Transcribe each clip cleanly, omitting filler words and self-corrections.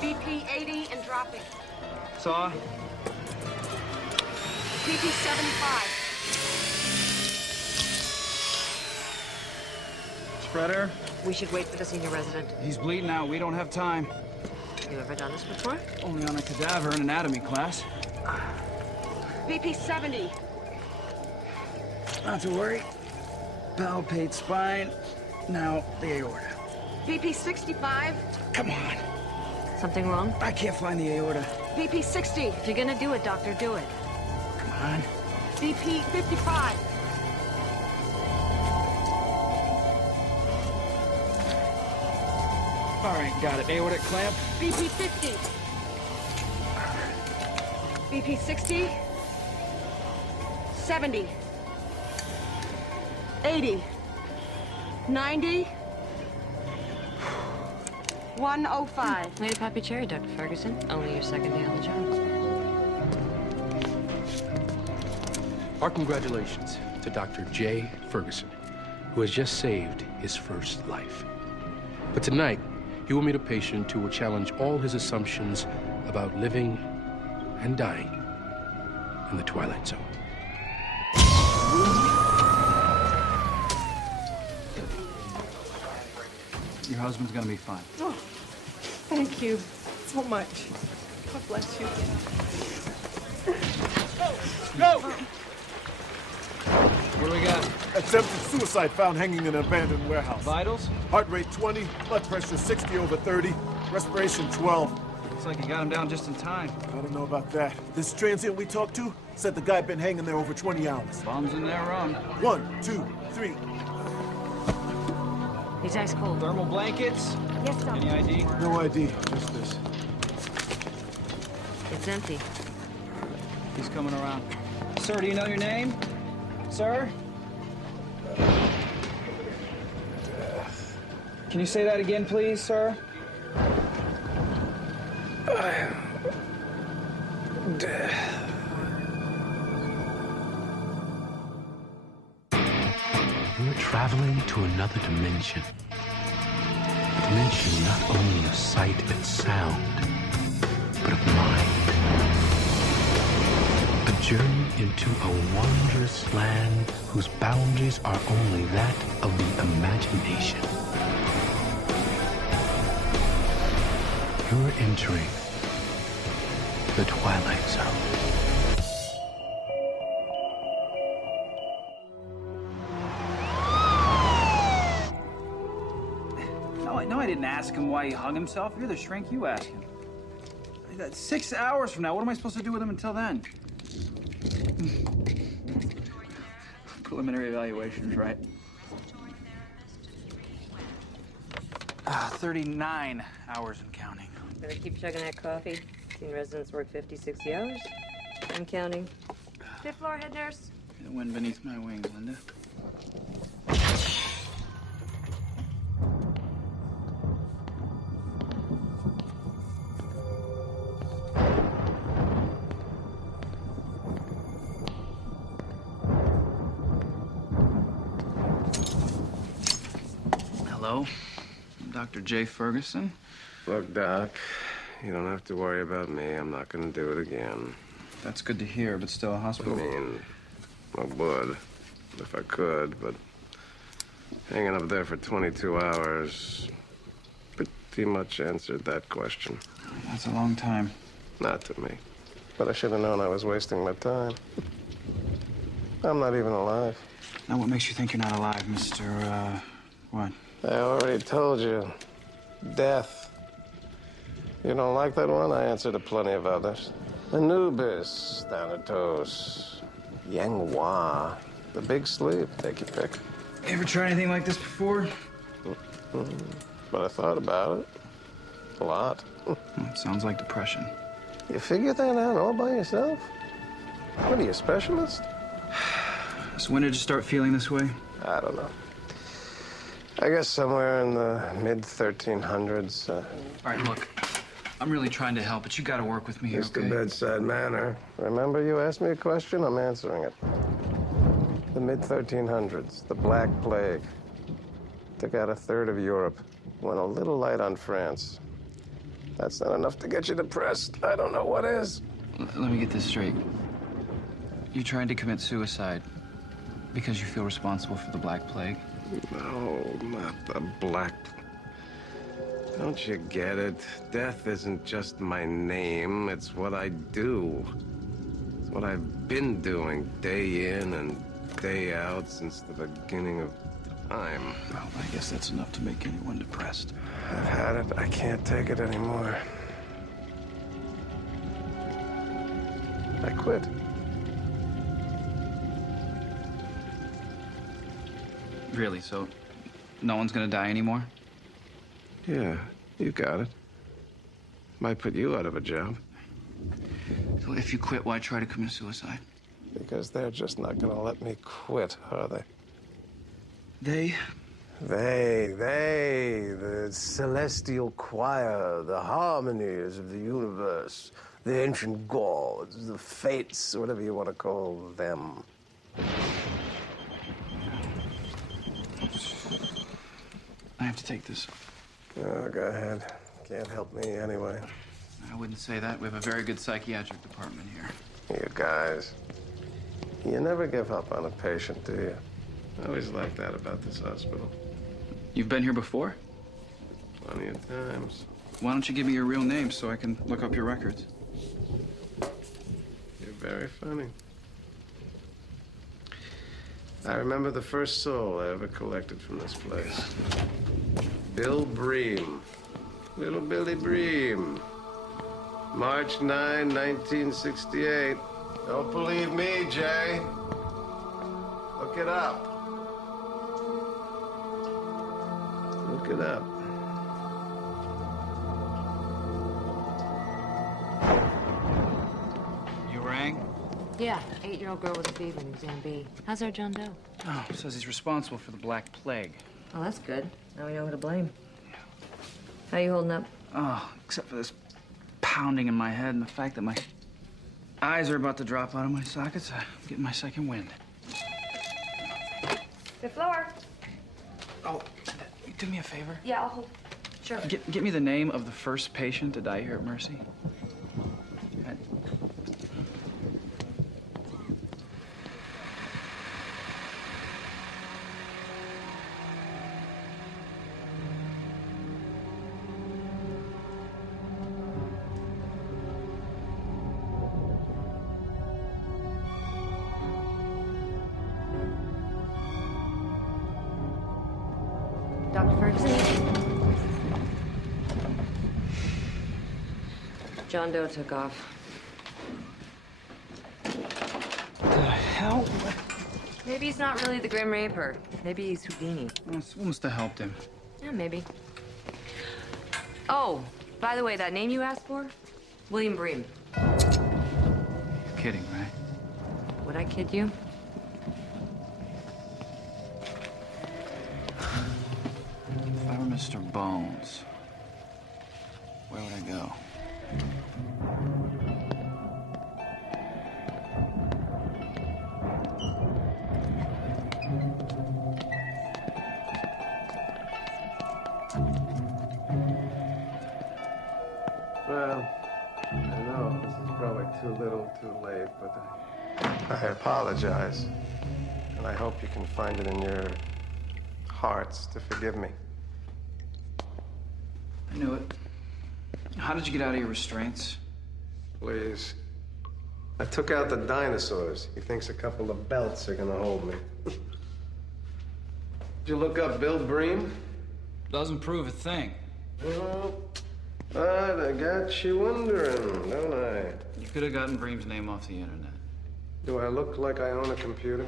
BP 80 and dropping. Saw. BP 75. Spreader. We should wait for the senior resident. He's bleeding out. We don't have time. You ever done this before? Only on a cadaver in anatomy class. BP 70. Not to worry. Palpate spine. Now the aorta. BP 65. Come on. Something wrong? I can't find the aorta. BP 60. If you're gonna do it, doctor, do it. Come on. BP 55. All right, got it. Aortic clamp. BP 50. BP 60. 70. 80. 90. 105. Way to pop your cherry, Dr. Ferguson. Only your second day on the job. Our congratulations to Dr. J. Ferguson, who has just saved his first life. But tonight, he will meet a patient who will challenge all his assumptions about living and dying in the Twilight Zone. Your husband's gonna be fine. Oh, thank you so much. God bless you. Go! What do we got? Attempted suicide found hanging in an abandoned warehouse. Vitals? Heart rate 20, blood pressure 60/30, respiration 12. Looks like you got him down just in time. I don't know about that. This transient we talked to said the guy been hanging there over 20 hours. Bombs in their own. 1, 2, 3. He's ice cold. Thermal blankets? Yes, doctor. Any ID? No ID, just this. It's empty. He's coming around. Sir, do you know your name? Sir? Can you say that again, please, sir? You're traveling to another dimension. A dimension not only of sight and sound, but of mind. A journey into a wondrous land whose boundaries are only that of the imagination. You're entering the Twilight Zone. No, I didn't ask him why he hung himself. You're the shrink, you ask him. 6 hours from now, what am I supposed to do with him until then? Preliminary evaluations, right? 39 hours and counting. Better keep chugging that coffee. Seen residents work 50, 60 hours. I'm counting. Fifth floor, head nurse. The wind beneath my wings, Linda. Hello, I'm Dr. J. Ferguson. Look, Doc, you don't have to worry about me. I'm not gonna do it again. That's good to hear, but still a I hospital. mean, I would, if I could, but hanging up there for 22 hours pretty much answered that question. That's a long time. Not to me. But I should have known I was wasting my time. I'm not even alive. Now, what makes you think you're not alive, Mr. What? I already told you. Death. You don't like that one? I answered to plenty of others. Anubis, Thanatos, Yanghua, the Big Sleep. Take your pick. You ever tried anything like this before? But I thought about it. A lot. It sounds like depression. You figured that out all by yourself? What are you, a specialist? So when did you start feeling this way? I don't know. I guess somewhere in the mid-1300s. All right, look. I'm really trying to help, but you gotta work with me here, Just a okay? bedside manner. Remember you asked me a question? I'm answering it. The mid-1300s, the Black Plague. Took out a third of Europe. Went a little light on France. that's not enough to get you depressed, I don't know what is. Let me get this straight. You tried to commit suicide because you feel responsible for the Black Plague? No, not the Black. Don't you get it? Death isn't just my name, it's what I do. It's what I've been doing day in and day out since the beginning of time. Well, I guess that's enough to make anyone depressed. I've had it. I can't take it anymore. I quit. Really? So no one's gonna die anymore? Yeah, you got it. Might put you out of a job. So if you quit, why try to commit suicide? Because they're just not gonna let me quit, are they? They? The celestial choir, the harmonies of the universe, the ancient gods, the fates, whatever you want to call them. I have to take this. Oh, go ahead. Can't help me anyway. I wouldn't say that. We have a very good psychiatric department here. You guys, you never give up on a patient, do you? I always like that about this hospital. You've been here before? Plenty of times. Why don't you give me your real name so I can look up your records? You're very funny. I remember the first soul I ever collected from this place. Bill Bream. Little Billy Bream. March 9, 1968. Don't believe me, Jay. Look it up. Look it up. You rang? Yeah, 8-year-old girl with a fever in exam B. How's our John Doe? Oh, says he's responsible for the Black Plague. Oh, that's good. Now we know who to blame. How you holding up? Oh, except for this pounding in my head and the fact that my eyes are about to drop out of my sockets. I'm getting my second wind. The floor. Oh, do me a favor. Yeah, I'll hold. Sure. Get me the name of the first patient to die here at Mercy. Dr. Ferguson? John Doe took off. What the hell? Maybe he's not really the Grim Reaper. Maybe he's Houdini. Well, this must have helped him. Yeah, maybe. Oh, by the way, that name you asked for? William Bream. You're kidding, right? Would I kid you? If I were Mr. Bones, where would I go? Well, I know this is probably too little, too late, but I apologize. And I hope you can find it in your hearts to forgive me. I knew it. How did you get out of your restraints? Please. I took out the dinosaurs. He thinks a couple of belts are gonna hold me. Did you look up Bill Bream? Doesn't prove a thing. Well, I got you wondering, don't I? You could have gotten Bream's name off the internet. Do I look like I own a computer?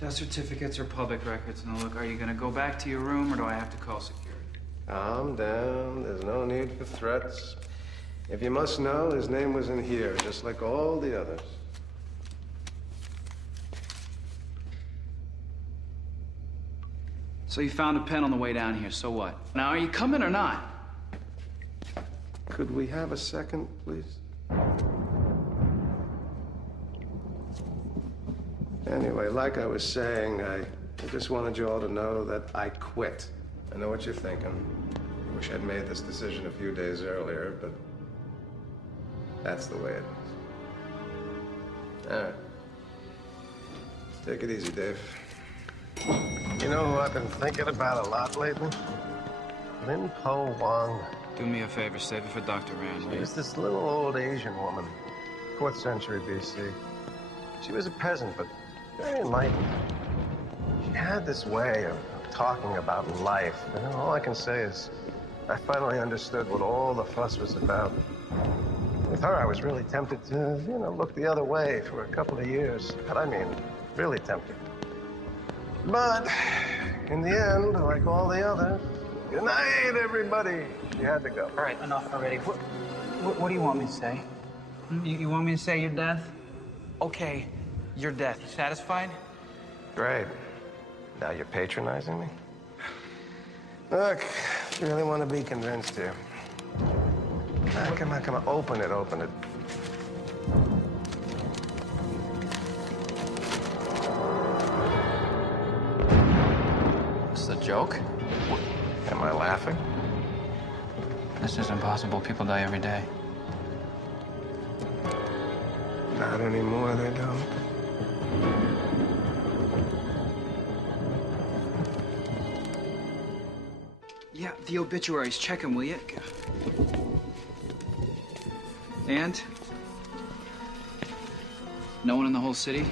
Death certificates are public records. Now look, are you gonna go back to your room or do I have to call security? Calm down. There's no need for threats. If you must know, his name was in here, just like all the others. So you found a pen on the way down here, so what? Now, are you coming or not? Could we have a second, please? Anyway, like I was saying, I just wanted you all to know that I quit. I know what you're thinking. Wish I'd made this decision a few days earlier, but that's the way it is. All right. Take it easy, Dave. You know who I've been thinking about a lot lately? Lin Po Wang. Do me a favor, save it for Dr. Rand. She was this little old Asian woman, 4th century BC. She was a peasant, but very enlightened. She had this way of talking about life. And all I can say is I finally understood what all the fuss was about. With her, I was really tempted to, look the other way for a couple of years. But I mean, really tempted. But in the end, like all the others, good night, everybody. She had to go. All right, enough already. What do you want me to say? You want me to say your death? Okay, your death. You satisfied? Great. Now you're patronizing me? Look, you really want to be convinced here. Ah, come on. Open it. It's a joke? Am I laughing? This is impossible. People die every day. Not anymore, they don't. Yeah, the obituaries. Check them, will you? And? No one in the whole city?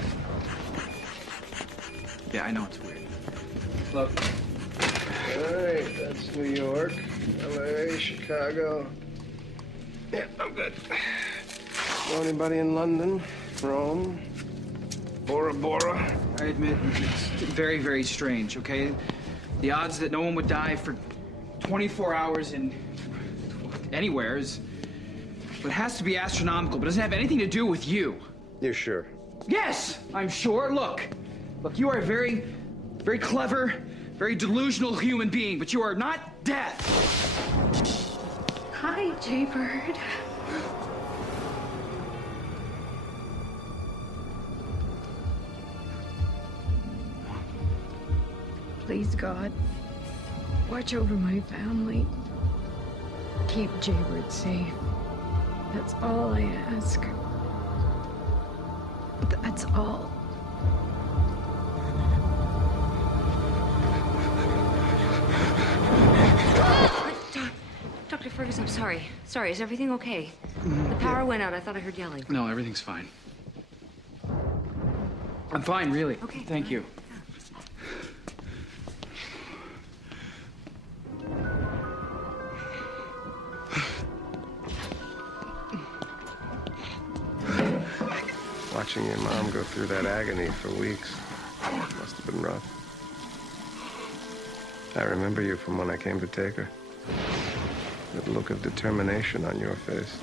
Yeah, I know it's weird. Look. All right, that's New York, LA, Chicago. Yeah, I'm good. Know anybody in London, Rome, Bora Bora? I admit, it's very, very strange, okay? The odds that no one would die for 24 hours in anywhere is... It has to be astronomical, but it doesn't have anything to do with you. You're sure? Yes, I'm sure. Look, you are a very, very clever, very delusional human being, but you are not death. Hi, Jaybird. Please, God, watch over my family. Keep Jaybird safe. That's all I ask. That's all. Dr. Ferguson, I'm sorry. Sorry, is everything okay? The power went out. I thought I heard yelling. No, everything's fine. I'm fine, really. Okay. Thank you. Watching your mom go through that agony for weeks must have been rough. I remember you from when I came to take her. That look of determination on your face.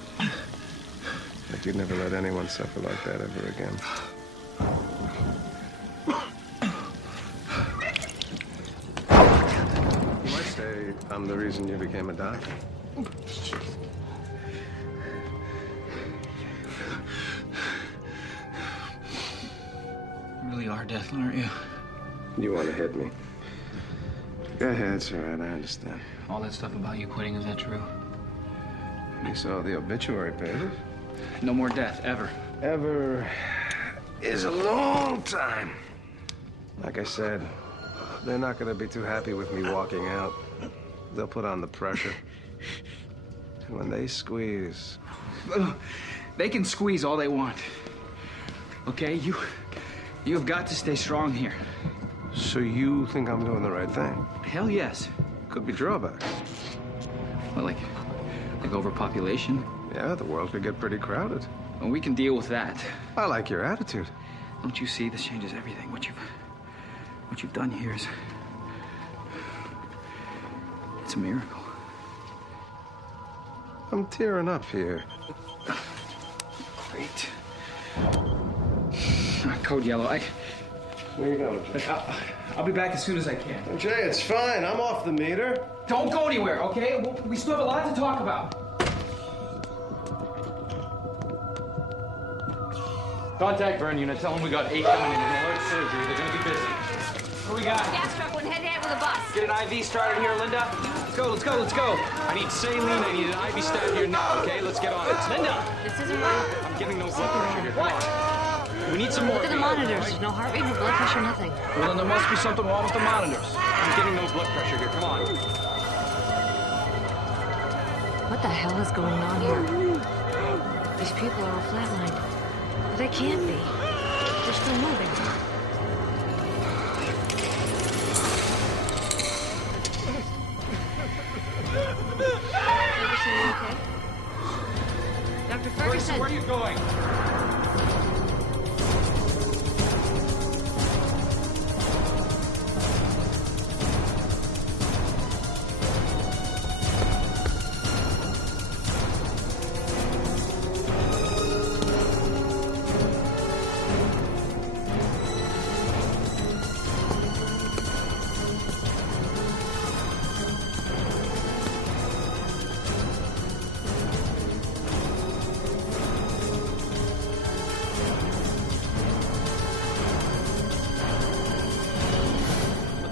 Like you'd never let anyone suffer like that ever again. You might say I'm the reason you became a doctor. You really are death, aren't you? You want to hit me? Go ahead, it's all right, I understand. All that stuff about you quitting, is that true? You saw the obituary papers? No more death, ever. Ever is a long time. Like I said, they're not going to be too happy with me walking out. They'll put on the pressure. And when they squeeze... They can squeeze all they want. Okay, you have got to stay strong here. So you think I'm doing the right thing? Hell yes. Could be drawbacks. Well, like overpopulation. Yeah, the world could get pretty crowded. Well, we can deal with that. I like your attitude. Don't you see? This changes everything. What you've done here is... It's a miracle. I'm tearing up here. Great. Code yellow. Where you going, Jay? I'll be back as soon as I can. Jay, it's fine. I'm off the meter. Don't go anywhere, okay? We still have a lot to talk about. Contact burn unit. Tell them we got 8 coming in an alert surgery. They're gonna be busy. What we got? Gas truck went head-to-head with a bus. Get an IV started here, Linda. Let's go, let's go, let's go. I need saline, I need an IV started here now, okay? Let's get on it. Linda! This isn't right. I'm getting no blood pressure here. Come on. We need some more. Look at the monitors. There's no heart rate, no blood pressure, nothing. Well, then there must be something wrong with the monitors. I'm getting no blood pressure here. Come on. What the hell is going on here? These people are all flatlined. But they can't be. They're still moving. Ferguson, you okay? Dr. Ferguson! Where are you going?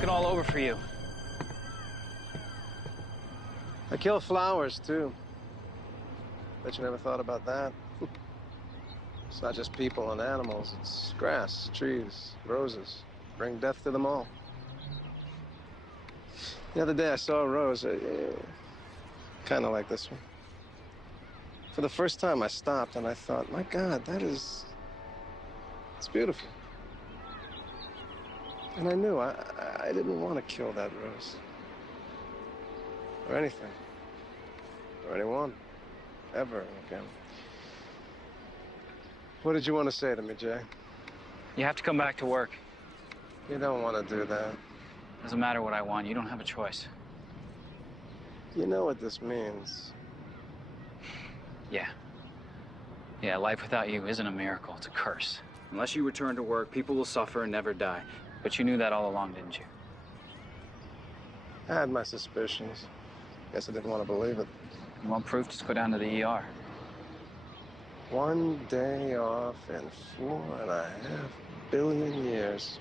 All over for you. I kill flowers, too. Bet you never thought about that. It's not just people and animals. It's grass, trees, roses. Bring death to them all. The other day I saw a rose, kind of like this one. For the first time I stopped and I thought, my God, it's beautiful. And I knew I didn't want to kill that rose. Or anything. Or anyone. Ever again. What did you want to say to me, Jay? You have to come back to work. You don't want to do that. Doesn't matter what I want. You don't have a choice. You know what this means. Yeah. Yeah, life without you isn't a miracle. It's a curse. Unless you return to work, people will suffer and never die. But you knew that all along, didn't you? I had my suspicions. Guess I didn't want to believe it. You want proof? Just go down to the ER. 1 day off in 4.5 billion years.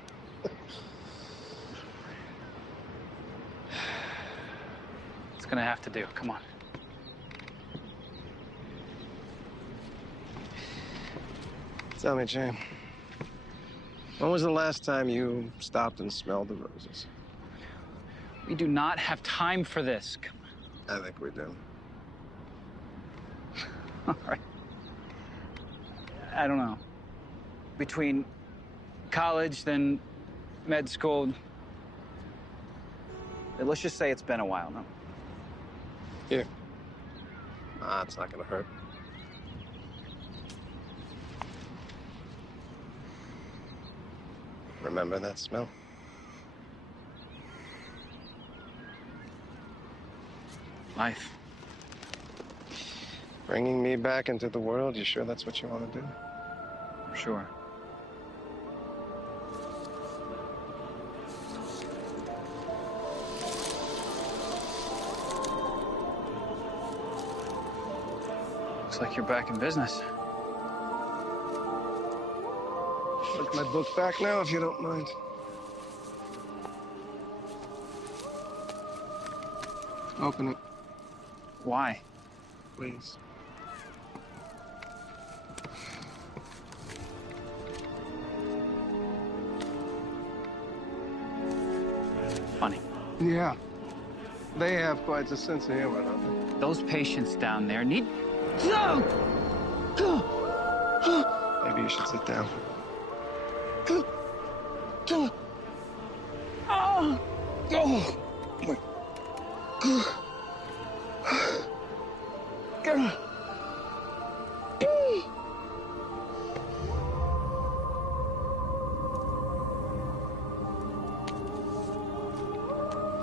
It's gonna have to do. Come on. Tell me, Jay. When was the last time you stopped and smelled the roses? We do not have time for this. Come I think we do. on. All right. I don't know. Between college, then med school. Let's just say it's been a while, no? Here. It's not gonna hurt. Remember that smell? Life. Bringing me back into the world, you sure that's what you want to do? I'm sure. Looks like you're back in business. Take my book back now, if you don't mind. Open it, Why? please. Funny. Yeah. They have quite a sense of humor, don't they? Those patients down there need... Maybe you should sit down.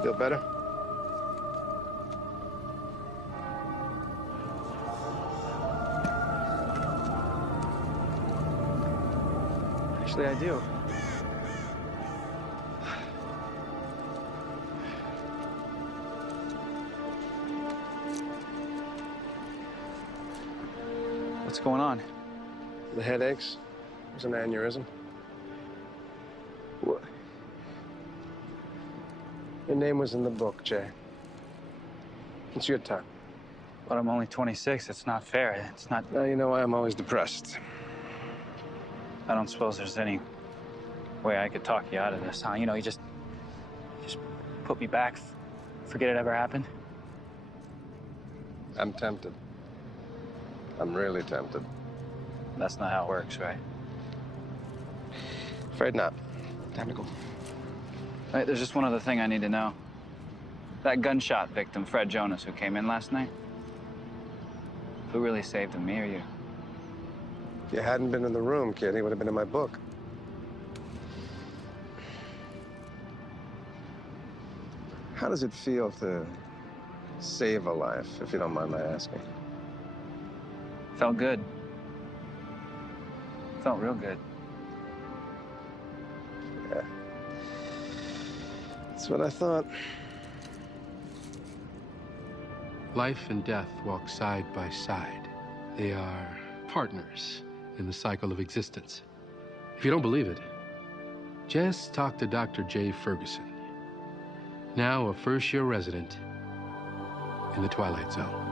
Feel better? Actually, I do. What's going on? The headaches. There's an aneurysm. What? name was in the book, Jay. It's your time. But I'm only 26. It's not fair. It's not... Now you know why I'm always depressed. I don't suppose there's any way I could talk you out of this, huh? You know, you just put me back, forget it ever happened. I'm tempted. I'm really tempted. That's not how it works, right? Afraid not. Time to go. Hey, there's just one other thing I need to know. That gunshot victim, Fred Jonas, who came in last night, who really saved him, me or you? If you hadn't been in the room, kid, he would have been in my book. How does it feel to save a life, if you don't mind my asking? Felt good. Felt real good. Yeah. That's what I thought. Life and death walk side by side. They are partners in the cycle of existence. If you don't believe it, just talk to Dr. J. Ferguson, now a first-year resident in the Twilight Zone.